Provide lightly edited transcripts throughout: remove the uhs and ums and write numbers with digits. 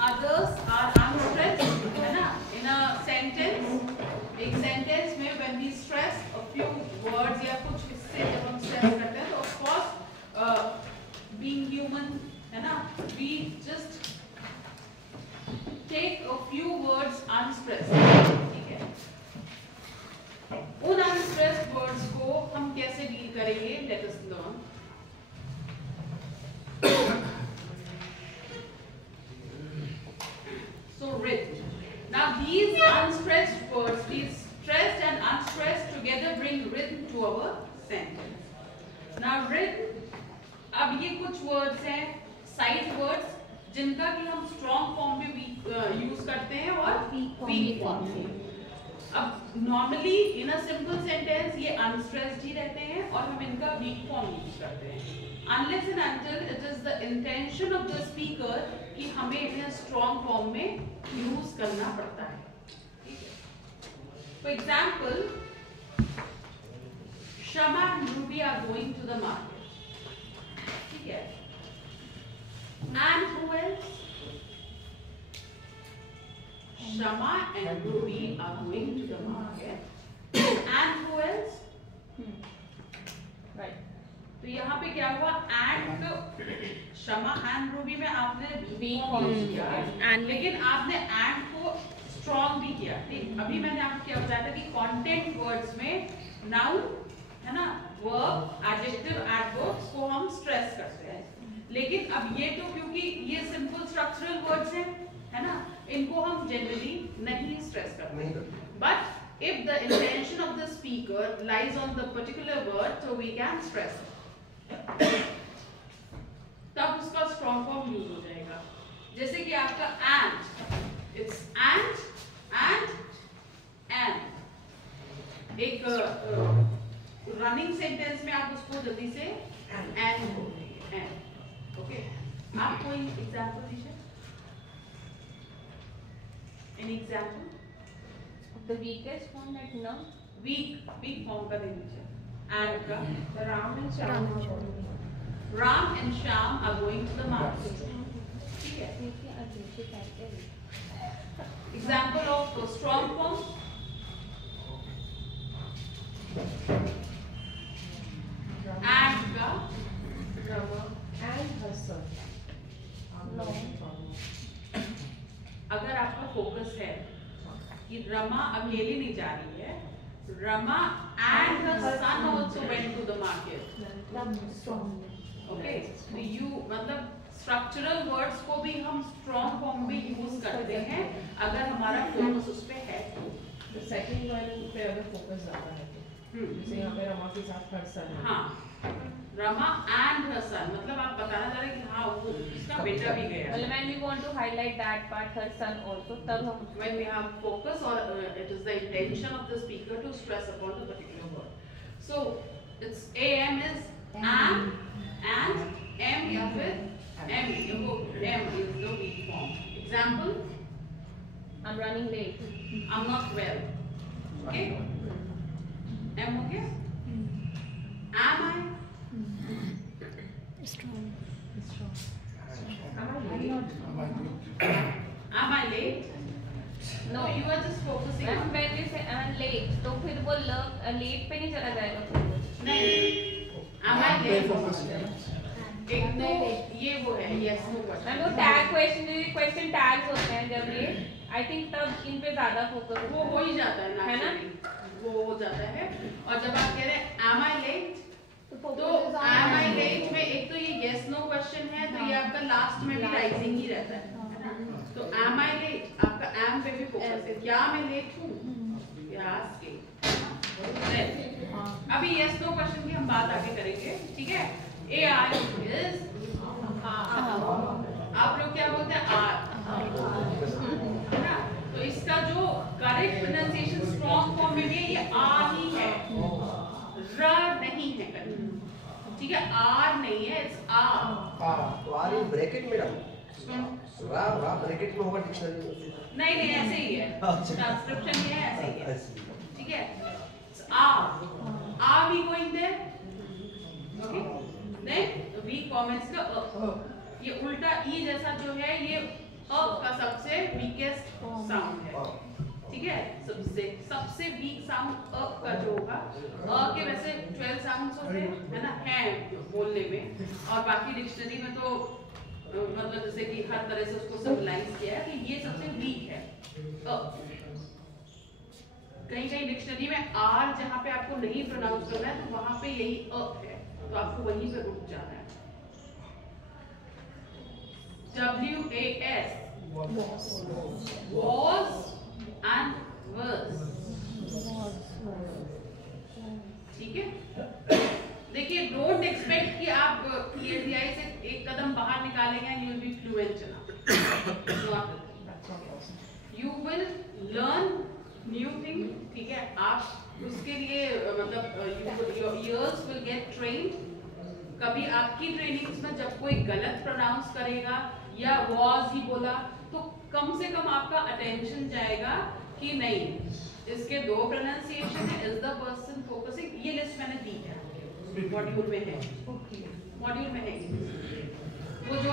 others are unstressed, है ना? In a sentence, एक sentence में when we stress a few words या कुछ हिस्से जब हम stress करते हैं तो of course being human, है ना? We just take a few words unstressed, ठीक है? उन unstressed words को हम कैसे deal करेंगे? Let us learn. So written. Now these unstressed words, these stressed and unstressed together bring written to our sentence. Now written, अब ये कुछ words हैं sight words जिनका कि हम strong form में use करते हैं और weak form में. अब normally in a simple sentence ये unstressed ही रहते हैं और हम इनका weak form use करते हैं. Unless and until it is the intention of the speaker कि हमें इन्हें strong form में use करना पड़ता है. For example, Shama and Ruby are going to the market. ठीक है? And who else? Shama and Ruby are going to the market. And who else? Right. तो यहाँ पे क्या हुआ? And Shama and Ruby में आपने weak किया, लेकिन आपने and को strong भी किया. ठीक? अभी मैंने आपको क्या बताया था कि content words में noun है ना, verb, adjective, adverbs को हम stress करते हैं. लेकिन अब ये तो क्योंकि ये simple structural words हैं, है ना, इनको हम generally नहीं stress करते. But if the intention of the speaker lies on the particular word, so we can stress it. तब उसका strong form use हो जाएगा. जैसे कि आपका and, it's and. एक running sentence में आप उसको जल्दी से and बोलेंगे. Okay. आप कोई example दीजिए. Any example? The weakest form like no. Weak form का दे दीजिए. And का. Ram and Shyam are going to the market. ठीक है. Example of strong form. And का. Rama and her son. No. अगर आपका फोकस है कि रमा अकेली नहीं जा रही है, Rama and her son also went to the market. Okay, so you मतलब structural words को भी हम strong form में use करते हैं अगर हमारा focus उस पे है. The second one पे अगर focus ज़्यादा है तो जैसे यहाँ पे रमा के साथ her son. हाँ, Rama and her son मतलब आप बताना चाह रहे हैं कि हाँ वो इसका बेटा भी गया. Well, when we want to highlight that part, her son also, तब हम when we have focus or it is the intention of the speaker to stress upon the particular word. So it's am is am and m या फिर m is the weak form. Example, I'm running late. I'm not well. Okay, am okay. Am I Strong. am I late? No, you are just focusing When on. we say I'm late, तो फिर वो late पे नहीं चला जाएगा focus. नहीं, am I late? एक तो ये वो है yes no question. मैम वो tag question tags होते हैं जब ये, I think तब इन पे ज़्यादा focus वो हो ही जाता है है ना? वो हो जाता है. और जब आप कह रहे हैं am I late, तो am I late में एक तो ये yes no question है, तो ये आपका लास्ट में भी राइजिंग ही रहता है. तो am I late आपका am पे भी फोकस है. क्या मैं लेट हूँ? अभी yes no question की हम बात आगे करेंगे. ठीक है. AI is आप लोग क्या बोलते हैं है ना. तो इसका जो करेक्ट प्रोनाउंसिएशन स्ट्रॉन्ग फॉर्म में भी है ये आ ही है, र नहीं है. ठीक है, आर नहीं है, इट्स आ. तो आर इन ब्रैकेट में डालो. रा ब्रैकेट में होगा डिक्शनरी. नहीं ऐसे ही है, ट्रांसक्रिप्शन ये है ऐसे ही है. ठीक है, आ भी going there. Okay, then we comments का ये उल्टा ई जैसा जो है ये अ का वीकेस्ट साउंड है, ठीक है। सबसे वीक साउंड अ का जो होगा, अ के वैसे 12 साउंड्स होते हैं, है ना, है बोलने में, और बाकी डिक्शनरी में तो मतलब जैसे कि हर तरह से उसको सिम्बलाइज किया है कि ये सबसे वीक है अ। कहीं कहीं डिक्शनरी में आर जहाँ पे आपको नहीं प्रोनाउंस करना है तो वहां पे यही अ है, तो आपको वहीं पे रुक जाना है। WAS was and was, ठीक है। देखिए, डोंट एक्सपेक्ट कि आप ELTI से एक कदम बाहर निकालेंगे and you will be fluent enough। You will learn new thing, ठीक है। आप उसके लिए मतलब your ears will get trained. कभी आपकी ट्रेनिंग्स में जब कोई गलत प्रोनाउंस करेगा या वॉज ही बोला तो कम से कम आपका अटेंशन जाएगा कि नहीं, इसके दो प्रोनाउंसिएशन है, इज द पर्सन फोकसिंग। ये लिस्ट मैंने दी है, मॉड्यूल में है, मॉड्यूल में है। वो जो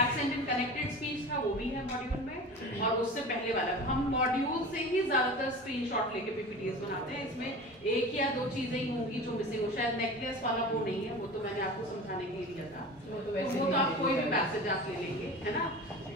एक्सेंट इन कनेक्टेड स्पीच था वो भी है मॉड्यूल में, और उससे पहले वाला हम मॉड्यूल से ही ज्यादातर स्क्रीनशॉट लेके पीपीटीएस बनाते हैं। इसमें एक या दो चीजें ही होंगी जो मिसिंग हो, शायद नेकलेस वाला वो नहीं है, वो तो मैंने आपको समझाने के लिए दिया था, वो तो आप कोई भी पैसेज आप ले लेंगे, है ना।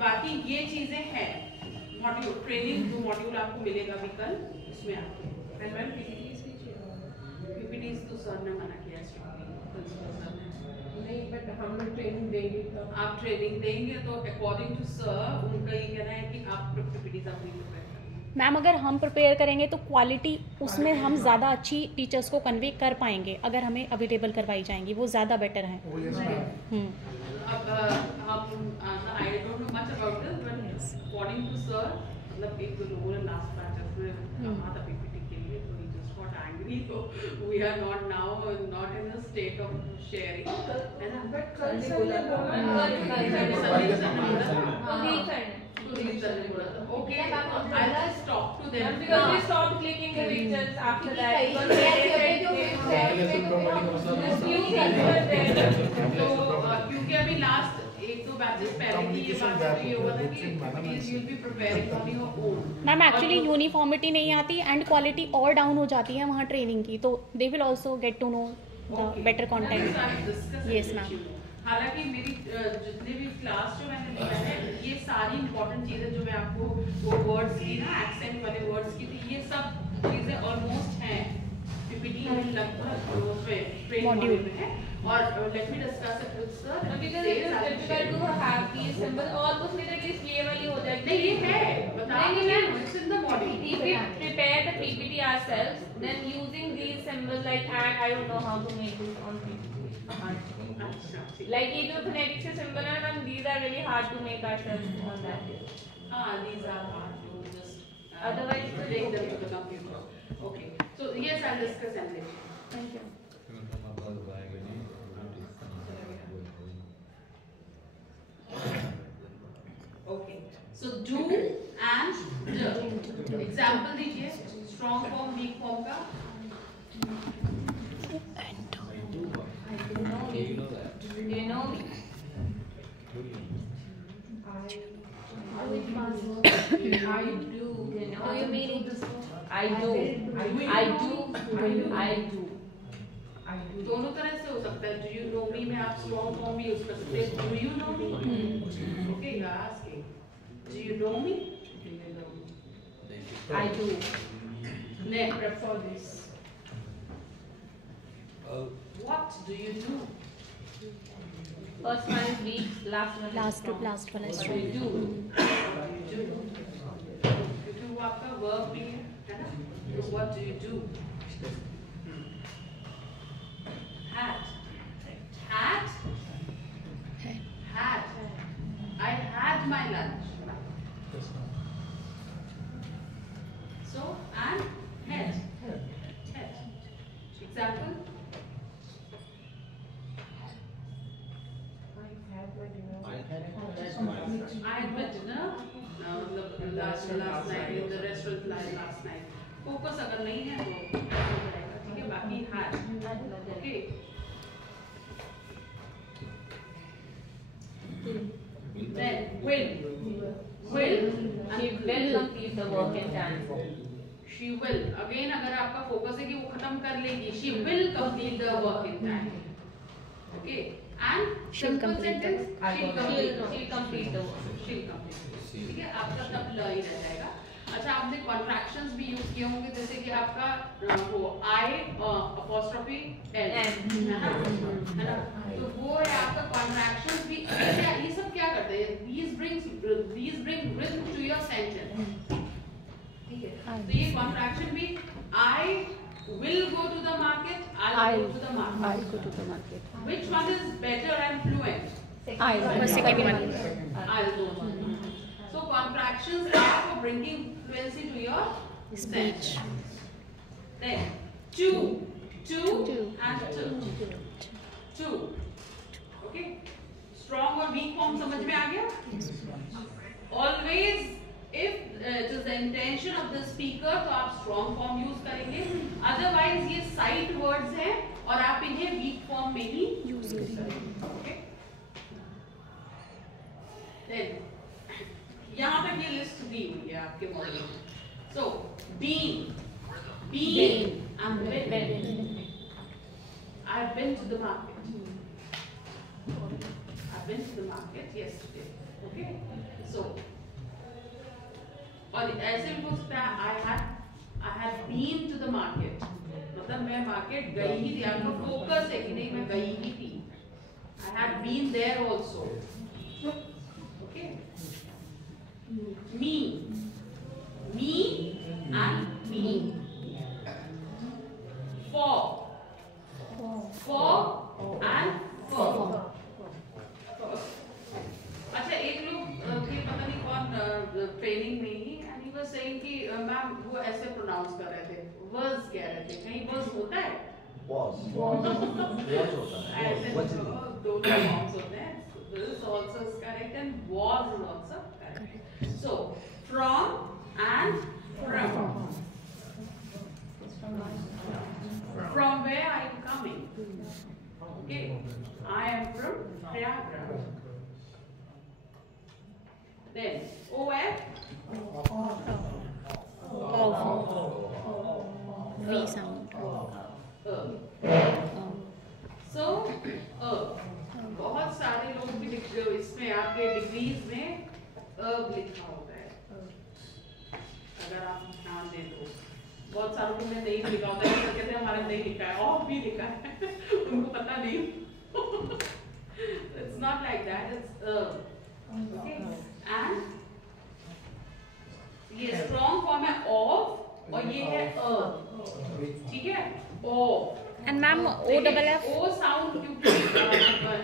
बाकी ये चीजें हैं मॉड्यूल ट्रेनिंग, जो मॉड्यूल आपको मिलेगा भी कल, उसमें आपको पीपीटीएस तो सर ने मना किया नहीं, बट हम लोग ट्रेनिंग देंगे तो आप ट्रेनिंग देंगे तो अकॉर्डिंग टू सर उनका ये कहना है कि आप पीपीटीएस अपनी प्रिपेयर करें। मैम अगर हम प्रिपेयर करेंगे तो क्वालिटी उसमें हम ज़्यादा अच्छी टीचर्स को कन्वे कर पाएंगे, अगर हमें अवेलेबल करवाई जाएंगी, वो ज़्यादा बेटर है। अब I don't know much about this, but according to sir, मतलब एक दो लोगों ने लास्ट बैचेस में कहा था पीपीटी के लिए, तो ही जस्ट गॉट एंग्री, तो we are not now not in the state of sharing, है ना। बट कल सर ने बोला okay, I'll just talk to them because we stopped clicking the pictures after that. तो क्योंकि अभी लास्ट एक दो बैचेस पहले की ये बात तो ये हुआ था कि please you will B preparing for your own. Ma'am actually uniformity नहीं आती एंड क्वालिटी और डाउन हो जाती है वहाँ ट्रेनिंग की, तो they will also get to know the better content. Yes ma'am. हालांकि मेरी जितने भी क्लास जो मैंने लिया है, ये सारी इंपॉर्टेंट चीजें जो मैं आपको वो वर्ड्स की ना, एक्सेंट वाले वर्ड्स की थी, ये सब चीजें ऑलमोस्ट हैं पीपीटी में, लगभग उसमें मॉड्यूल में है। और let me discuss it with sir, because it is difficult to have these symbols, और कुछ नहीं, at least ये वाली हो जाएगी। नहीं, ये है, बता नहीं है, it's in the module। If we prepare the PPT ourselves, then using these symbols like and, I don't know how to make this on PPT. Like ये जो phonetic से symbol है, and these are really hard to make ourselves on that. These are hard to just Otherwise bring them to the computer. Okay, so yes, I'll discuss and later. Thank you. Okay, so do and the example दीजिए, strong form, weak form का। Do you know me? I do. You know your meaning? I do. दोनों तरह से हो सकता है। Do you know me में आप strong form भी यूज कर सकते हैं। Do you know me? Okay, you are asking. Do you know me? Do you know me? I do. Next, prep for this. What do you do? First one is weak, last one is last strong. वाला What do you strong. do? क्योंकि वो आपका वर्ब भी है ना, तो what do you do? Hat. Hat. Had. I had my lunch. So and had. Had. Example. I had my dinner. Last night in the restaurant last night. Focus अगर नहीं है तो ठीक है, बाकी had. Okay. Then will. She will complete the work in time. She will. Again, अगर आपका फोकस है कि वो खत्म कर लेगी, she will complete the work in time. Okay. And simple sentence, she'll complete the work. She'll complete. ठीक है, आपका तब ल ही रह जाएगा. अच्छा, आपने कॉन्ट्रैक्शंस भी यूज किए होंगे, जैसे कि आपका वो I apostrophe L है ना, तो वो है आपका कॉन्ट्रैक्शंस भी. ये सब क्या करते हैं? These bring rhythm to your sentence. ठीक है, तो ये कॉन्ट्रैक्शन भी I will go to the market, I'll go to the market. I'll go to the market. Which one is better and fluent? The second one. I'll go. So contractions are for bringing fluency to your speech. Then two and two. Two. Okay. Strong or weak form समझ में आ गया? Always, if it is the intention of the speaker, तो आप strong form use करेंगे. Otherwise ये sight words हैं और आप इन्हें weak form में ही use करेंगे. Okay. Then यहाँ तक ये लिस्ट दी हुई है आपके मॉडल में. So being, I'm been. I've been to the market. I've been to the market yesterday. Okay. So और ऐसे भी हो सकता है I had been to the market. मतलब मैं मार्केट गई ही थी. आपका फोकस है कि नहीं मैं गई ही थी. I had been there also. Okay. Me and me. For and for. अच्छा, एक लोग थे पता नहीं कौन ट्रेनिंग में ही, and he was saying कि मैम वो ऐसे प्रोनाउंस कर रहे थे, was कह रहे थे. कहीं was होता है? was होता है. ऐसे दोनों फॉर्म्स होते हैं. This also is correct and was is also correct. So from and from. From where are you coming? Okay, I am from Prayagraj. Then OF. V sound. So बहुत सारे लोग भी लिखते हो इसमें आपके डिग्रीज में लिखा होता है. अगर आप ध्यान दें तो बहुत सारों को नहीं लिखा होता है. कहते हैं हमारे नहीं लिखा है, और भी लिखा है. उनको पता नहीं. It's not like that. It's okay. And ये स्ट्रॉन्ग फॉर्म है ऑफ और ये है ठीक है. Of. And ma'am, OFF. O sound क्योंकि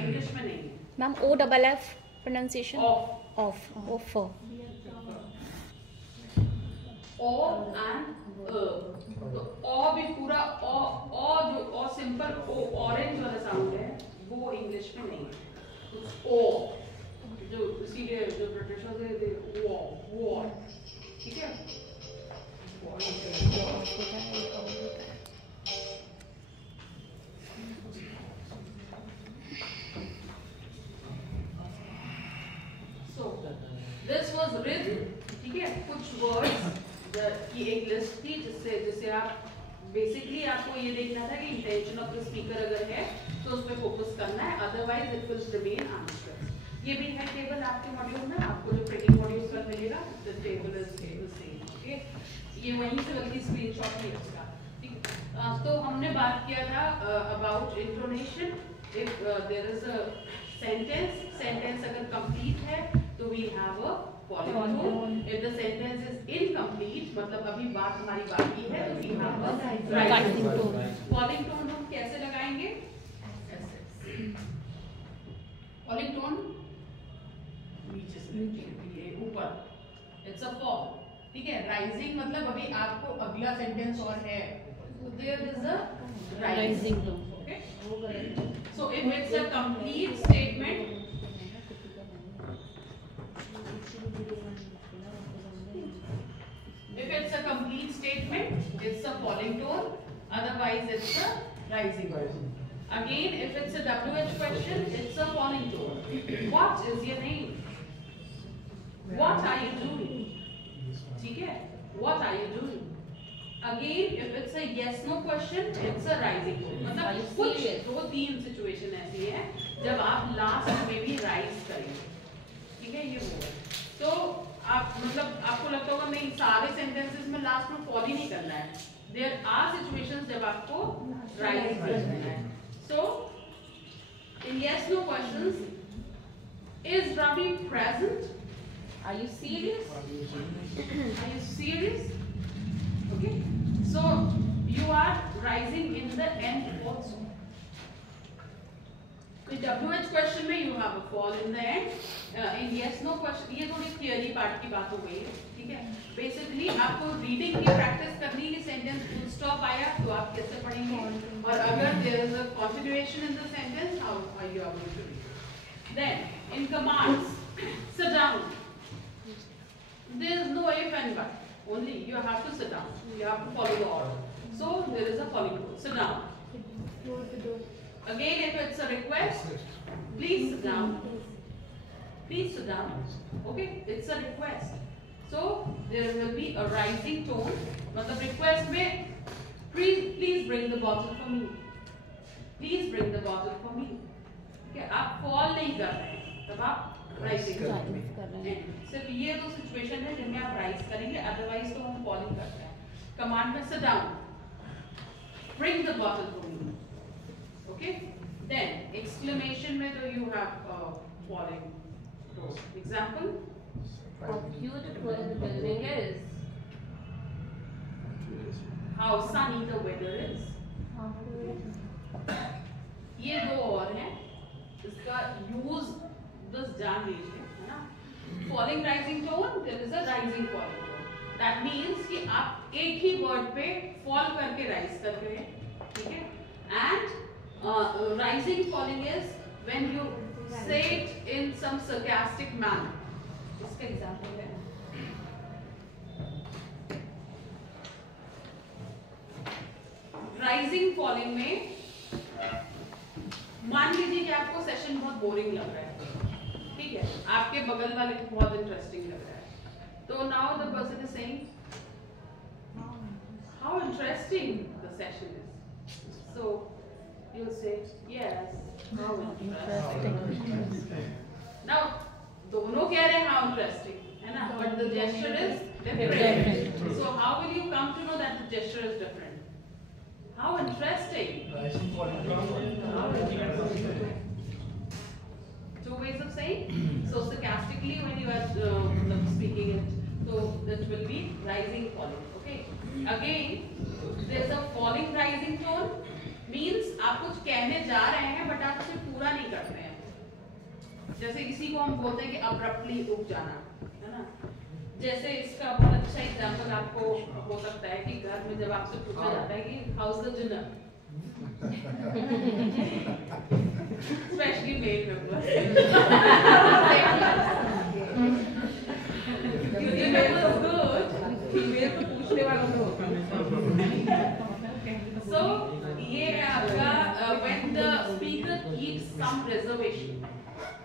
इंग्लिश में नहीं. Ma'am, OFF pronunciation. Of. Of. O and तो ओ भी पूरा ओ जो ओ सिंपल ओ ऑरेंज वाला साउंड है वो इंग्लिश में नहीं है. ओ जो इसीलिए जो ब्रिटिशर्स थे वो ठीक है. So this was written. ठीक है, कुछ वर्ड्स की एक लिस्ट थी जिससे आप बेसिकली आपको ये देखना था कि इंटेंशन ऑफ द स्पीकर अगर है तो उस पर फोकस करना है. Otherwise it will remain unstressed. ये भी है टेबल आपके मॉड्यूल में. आपको जो प्रिंटिंग मॉड्यूल पर मिलेगा the table is same. Okay, ये वहीं से बल्कि स्क्रीनशॉट नहीं रखा. ठीक. तो हमने बात किया था about intonation. If there is a sentence अगर कंप्लीट है तो we have a polytone. If the sentence is incomplete, मतलब अभी बात हमारी बाकी है तो we have a rising tone. Falling tone हम कैसे लगाएंगे? Falling tone नीचे से ये ऊपर. It's a fall. ठीक है. Rising मतलब अभी आपको अगला सेंटेंस और है तो there is a rising tone. Okay. So if it's a complete statement. If it's a complete statement, it's a falling tone. Otherwise, it's a rising tone. Again, if it's a WH question, it's a falling tone. What is your name? What are you doing? ठीक है, what are you doing? Again, if it's a yes no question, it's a rising tone. मतलब कुछ 2-3 सिचुएशन ऐसी है जब आप लास्ट में भी राइज करेंगे, ठीक है, ये वो है। तो आप मतलब आपको लगता होगा नहीं सारे सेंटेंसेस में लास्ट में फॉल ही नहीं करना है, देयर आर सिचुएशंस जब आपको राइज करना है। सो इन yes no questions, is Ravi present? Are you serious? Are you serious? Okay, so you are rising in the end also. In WH question में you have a fall in the end. In yes no question ये थोड़ी theory part की बात हो गई है, ठीक है। Basically आपको reading की practice करनी है, sentence full stop आया तो आप कैसे पढ़ेंगे, और अगर there is a continuation in the sentence, how are you going to read? Then in commands, sit down. There is no if and but. Only you have to sit down. You have to follow the order. So there is a following rule. Sit down. Again, if it's a request, please sit down. Please sit down. Okay, it's a request. So there will be a rising tone. मतलब request में please bring the bottle for me. Please bring the bottle for me. Okay, आप fall नहीं कर रहे हैं, तब आप राइजिंग कर रहे हैं। सिर्फ ये 2 सिचुएशन है जिनमें आप राइज करेंगे, अदरवाइज तो हम फॉलिंग करते हैं। कमांड में sit down, bring the bottle for me, okay. Then exclamation में तो you have falling. Example, How beautiful the building is. How sunny the weather is. ये 2 और हैं, इसका यूज बस जान लीजिए, है ना। Falling rising tone, there is a rising falling tone. That means कि आप एक ही वर्ड पे फॉल करके राइज कर रहे हैं, ठीक है। And rising falling is when you say it in some sarcastic manner. इसका एग्जांपल है, राइजिंग फॉलिंग में मान लीजिए कि आपको सेशन बहुत बोरिंग लग रहा है, ठीक है, आपके बगल वाले को बहुत इंटरेस्टिंग लग रहा है, तो now the person is saying how interesting the session is, so you will say yes how interesting. Now दोनों कह रहे हैं हाउ इंटरेस्टिंग, है ना, but the gesture is different. So how will you come to know that the gesture is different? How interesting! How interesting. 2 ways of saying. So sarcastically, when you are speaking it, so that will be rising, falling. Okay. Again, there's a falling, rising tone. Means आप कुछ कहने जा रहे हैं, but आप उसे पूरा नहीं कर रहे हैं। जैसे किसी को हम बोलते हैं कि abruptly उग जाना, है ना। जैसे इसका बहुत अच्छा एग्जांपल आपको हो सकता है कि घर में जब आपसे पूछा जाता है कि how's the dinner, specially male member, dinner was good, male को पूछने वालों को होता है। सो ये है आपका when the speaker keeps some reservation,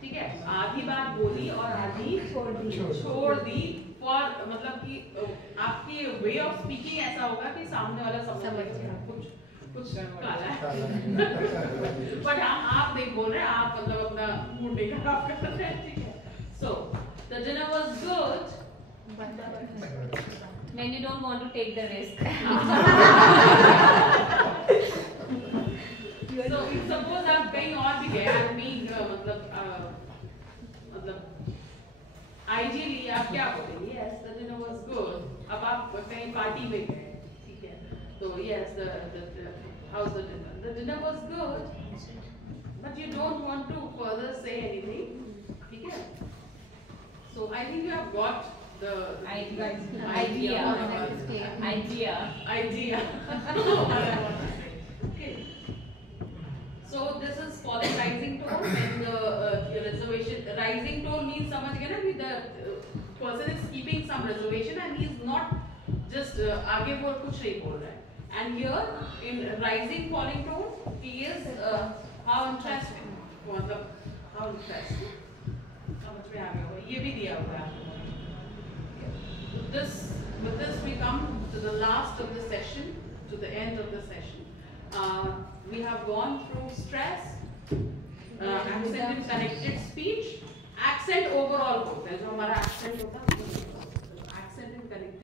ठीक है, आधी बात बोली और आधी छोड़ दी, फॉर मतलब कि आपकी वे ऑफ स्पीकिंग ऐसा होगा कि सामने वाला समझ कुछ काला है बट आप नहीं बोल रहे, आप मतलब अपना मूड नहीं खराब कर रहे हैं, ठीक है। So the dinner was good When you don't want to take the risk. So suppose आप कहीं और भी गए, मतलब आइडियली आप क्या बोलेंगे? Yes, the dinner was good. अब आप कहीं पार्टी में गए, ठीक है, तो yes, how's the dinner? The dinner was good, but you don't want to further say anything, ठीक है? So I think you have got the idea. Okay. So this is falling rising tone, and the reservation rising tone means समझ गए ना कि the person is keeping some reservation and he is not just आगे वो कुछ नहीं बोल रहा है. And here in rising falling tone he is how interesting, मतलब how interesting समझ में आ गया होगा, ये भी दिया हुआ है आपको. This with this we come to the last of the session, to the end of the session. We have gone through stress, accent in connected speech, accent overall होता है जो हमारा accent होता है